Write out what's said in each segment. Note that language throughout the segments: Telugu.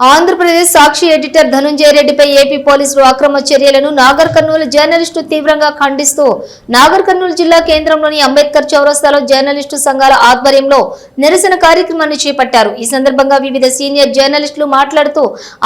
ఆంధ్రప్రదేశ్ సాక్షి ఎడిటర్ ధనుంజయ రెడ్డిపై ఏపీ పోలీసులు అక్రమ చర్యలను నాగర్ కర్నూలు జర్నలిస్టు తీవ్రంగా ఖండిస్తూ నాగర్ కర్నూలు జిల్లా కేంద్రంలోని అంబేద్కర్ చౌరస్తాలో జర్నలిస్టు సంఘాల ఆధ్వర్యంలో నిరసన కార్యక్రమాన్ని చేపట్టారు. ఈ సందర్భంగా వివిధ సీనియర్ జర్నలిస్టులు మాట్లాడుతూ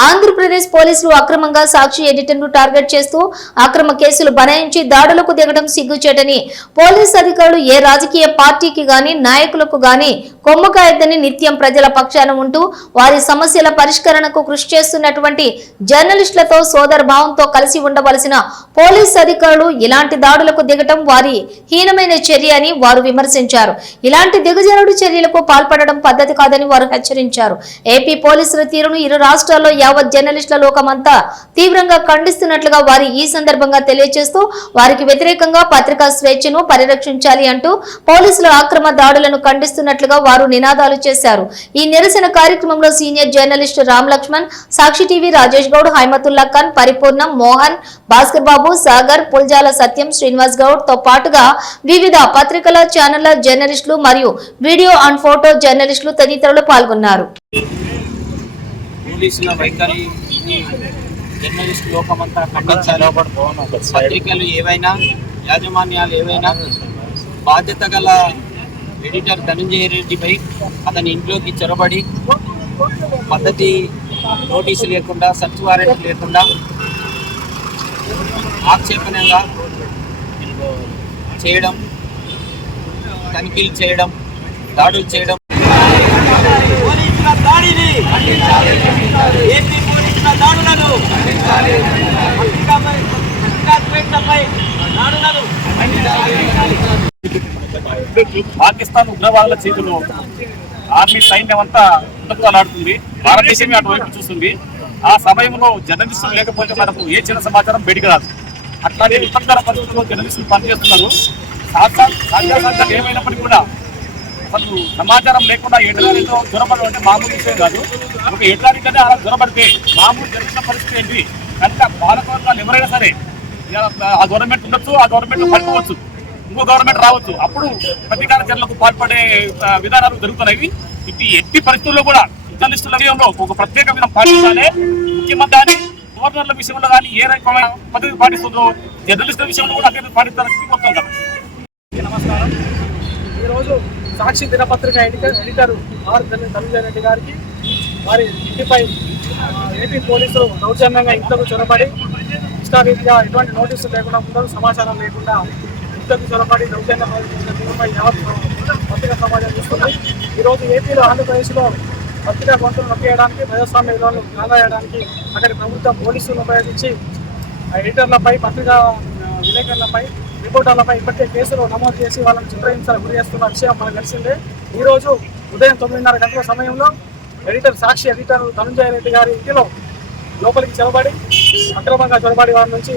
ఆంధ్రప్రదేశ్ పోలీసులు అక్రమంగా సాక్షి ఎడిటర్ను టార్గెట్ చేస్తూ అక్రమ కేసులు బనాయించి దాడులకు దిగడం సిగ్గుచేటని, పోలీసు అధికారులు ఏ రాజకీయ పార్టీకి గాని నాయకులకు గాని కొమ్మకాయద్దని నిత్యం ప్రజల పక్షాన ఉంటూ వారి సమస్యల పరిష్కరణకు కృషి చేస్తున్నటువంటి జర్నలిస్టులతో సోదర భావంతో కలిసి ఉండవలసిన పోలీసు అధికారులు ఇలాంటి దాడులకు దిగటం వారి హీనమైన చర్య అని వారు విమర్శించారు. ఇలాంటి దిగజారుడు చర్యలకు పాల్పడడం పద్ధతి కాదని వారు హెచ్చరించారు. ఏపీ పోలీసుల తీరును ఇరు రాష్ట్రాల్లో యావత్ జర్నలిస్టుల లోకమంతా తీవ్రంగా ఖండిస్తున్నట్లుగా వారి ఈ సందర్భంగా తెలియజేస్తూ వారికి వ్యతిరేకంగా పత్రికా స్వేచ్ఛను పరిరక్షించాలి అంటూ పోలీసుల అక్రమ దాడులను ఖండిస్తున్నట్లుగా వారు నినాదాలు చేశారు. ఈ నిరసన కార్యక్రమంలో సీనియర్ జర్నలిస్టు రామ్ లక్ష్మణ్, సాక్షి టీవీ రాజేష్ గౌడ్, హైమతుల్లా ఖాన్, పరిపూర్ణం, మోహన్, భాస్కర్ బాబు, సాగర్, పుల్జాల సత్యం, శ్రీనివాస్ గౌడ్ తో పాటుగా వివిధ పత్రికల ఛానళ్ల జర్నలిస్టులు మరియు వీడియో అండ్ ఫోటో జర్నలిస్టులు తదితరులు పాల్గొన్నారు. పత్రికలు ఏవైనా యాజమాన్యాలు ఏవైనా బాధ్యత గల ఎడిటర్ ధనుంజయ రెడ్డిపై అతని ఇంట్లోకి చొరబడి పద్ధతి నోటీసు లేకుండా, సర్చ్ వారెంట్ లేకుండా ఆక్షేపణగా చేయడం, తనిఖీలు చేయడం, దాడులు చేయడం, పాకిస్తాన్ ఉగ్రవాదుల చేతుల్లో ఆర్మీ సైన్యం అంతా ఆడుతుంది. భారతదేశమే అటువైపు చూస్తుంది. ఆ సమయంలో జర్నలిస్టులు లేకపోతే మనకు ఏ చిన్న సమాచారం బయటికి రాదు. అట్లాగే ఇతర పరిస్థితుల్లో జర్నలిస్టులు పనిచేస్తున్నారు. సాధ్యాసాధ్యాలు ఏమైనప్పటికీ కూడా అసలు సమాచారం లేకుండా ఎడ్రారితో జ్వరపడడం అంటే మామూలు విషయం కాదు. ఒక ఎడ్రారికనే అలా జ్వరపడితే మామూలు జరుగుతున్న పరిస్థితి ఏంటి కనుక భారతవర్గాలు ఎవరైనా సరే ఆ గవర్నమెంట్ ఉండొచ్చు, ఆ గవర్నమెంట్ పడిపోవచ్చు, ఇంకో గవర్నమెంట్ రావచ్చు. అప్పుడు ప్రతీకార చర్యలకు పాల్పడే విధానాలు జరుగుతున్నాయి. ఇది ఎట్టి పరిస్థితుల్లో కూడా జర్నలిస్టుల విషయంలో ఒక ప్రత్యేక విధానం పాటించాలి. ముఖ్యమంత్రి కానీ గవర్నర్ల విషయంలో కానీ ఏ రకమైన పద్ధతి పాటిస్తుందో జర్నలిస్టుల విషయంలో కూడా అదే పాటించాలని కోరుతాం. నమస్కారం. ఈరోజు సాక్షి దినపత్రిక ఎడిటర్ ధనుంజయ రెడ్డి గారికి వారి ఇంటిపై ఏపీ పోలీసులు దౌర్జన్యంగా ఇంట్లోకి చొరబడి ఇష్టారీతిగా ఎటువంటి నోటీసులు లేకుండా ముందు సమాచారం లేకుండా ఇంట్లోకి చొరబడి దౌర్జన్యం తీరుపై పత్రికా సమాజం చూస్తుంది. ఈరోజు ఏపీలో ఆంధ్రప్రదేశ్లో పత్రికా గొంతులు నొక్కేయడానికి, ప్రజాస్వామ్య విలువలను కాదాయడానికి అక్కడి ప్రభుత్వం పోలీసులను ఉపయోగించి ఎడిటర్లపై, పత్రికా విలేకరులపై, రిపోర్టర్లపై ఇప్పటికే కేసులు నమోదు చేసి వాళ్ళని చిత్రహింసలకు గురి చేస్తున్న విషయం మనకు తెలిసిందే. ఈరోజు ఉదయం 9:30 గంటల సమయంలో సాక్షి ఎడిటర్ ధనుంజయ రెడ్డి గారి ఇంటిలో లోపలికి అక్రమంగా చొరబడి వారి నుంచి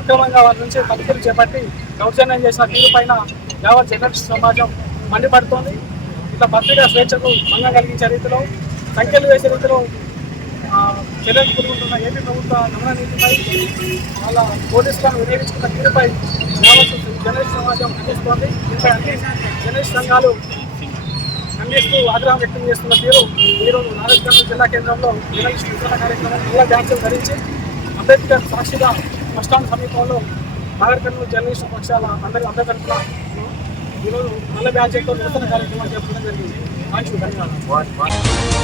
అక్రమంగా వారి నుంచి తనిఖీలు చేపట్టి దౌర్జన్యం చేసిన తీరు పైన యావత్ జర్నలిస్ట్ సమాజం మండిపడుతోంది. ఇట్లా పత్రికా స్వేచ్ఛకు భంగం కలిగించే రీతిలో, సంఖ్యలు వేసే రీతిలో చర్యలు కూడుకుంటున్న ఏపీ ప్రభుత్వ నమన నీతిపై, వాళ్ళ పోలీసులను వినియోగించుకున్న తీరుపై యావత్ జర్నలిస్ట్ సమాజం ఖండిస్తోంది. దీనిపై అన్ని జర్నలిస్ట్ సంఘాలు ఖండిస్తూ ఆగ్రహం వ్యక్తం చేస్తున్న తీరు ఈరోజు నాగర్ కర్నూలు జిల్లా కేంద్రంలో జర్నలిస్టు విచారణ కార్యక్రమం జిల్లా బ్యాచ్లు ధరించి అంబేద్కర్ సాక్షిగా బస్టాండ్ సమీపంలో నాగర్ కర్నూలు జర్నలిస్టు పక్షాల అందరి తరఫున ఈరోజు నల్ల బ్యాచ్లతో నిరసన కార్యక్రమాలు చేపట్టడం జరిగింది. ధన్యవాదాలు.